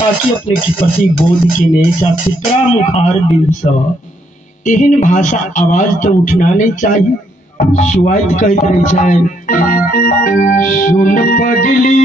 ताकि अपने के प्रति बोध के ने चित्रा मुखार बिंस एहन भाषा आवाज तो उठना नहीं चाहिए। सुवाइत कहते रहे जाए सुन पगली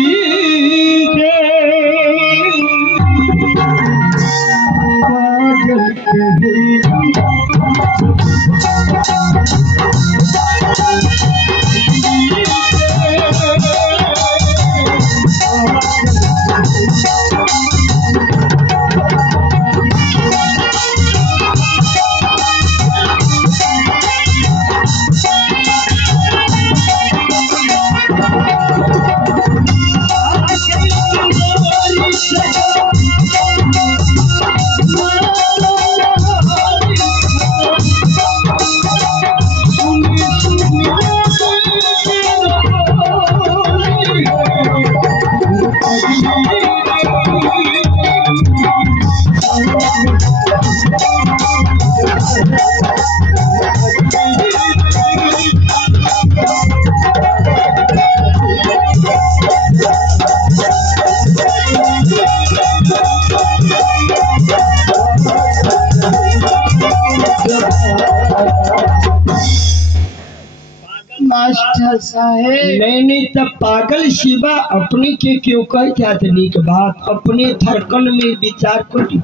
मास्टर साहेब नहीं तब पागल शिवा अपने के क्यों कह जाते नीक बात अपने धड़कन में विचार करी।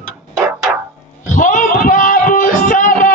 हो बाबू सारा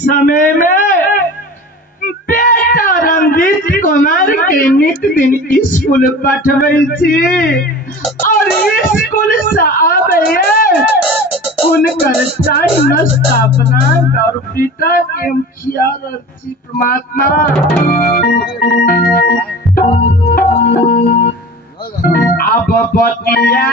समय में बेटा रणजीत कुमार के नित दिन स्कूल पठबै छी और स्कूल से आबे उनकर चाय नाश्ता बना और पिता के खिया रखी परमात्मा अब बतिया